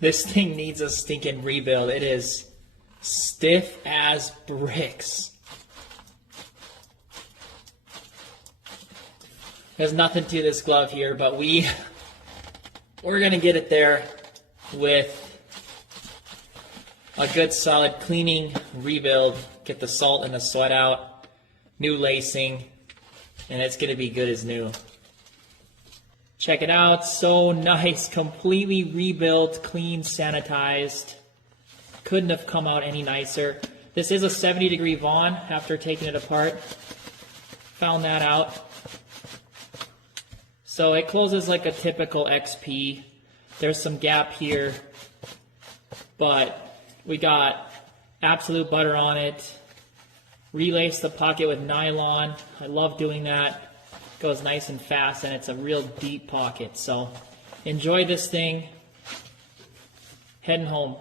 This thing needs a stinking rebuild. It is stiff as bricks. There's nothing to this glove here, but we're going to get it there with a good solid cleaning rebuild. Get the salt and the sweat out, new lacing, and it's going to be good as new. Check it out, so nice, completely rebuilt, clean, sanitized. Couldn't have come out any nicer. This is a 70-degree Vaughn after taking it apart. Found that out. So it closes like a typical XP. There's some gap here, but we got absolute butter on it. Relace the pocket with nylon. I love doing that. Goes nice and fast, and it's a real deep pocket. So enjoy this thing. Heading home.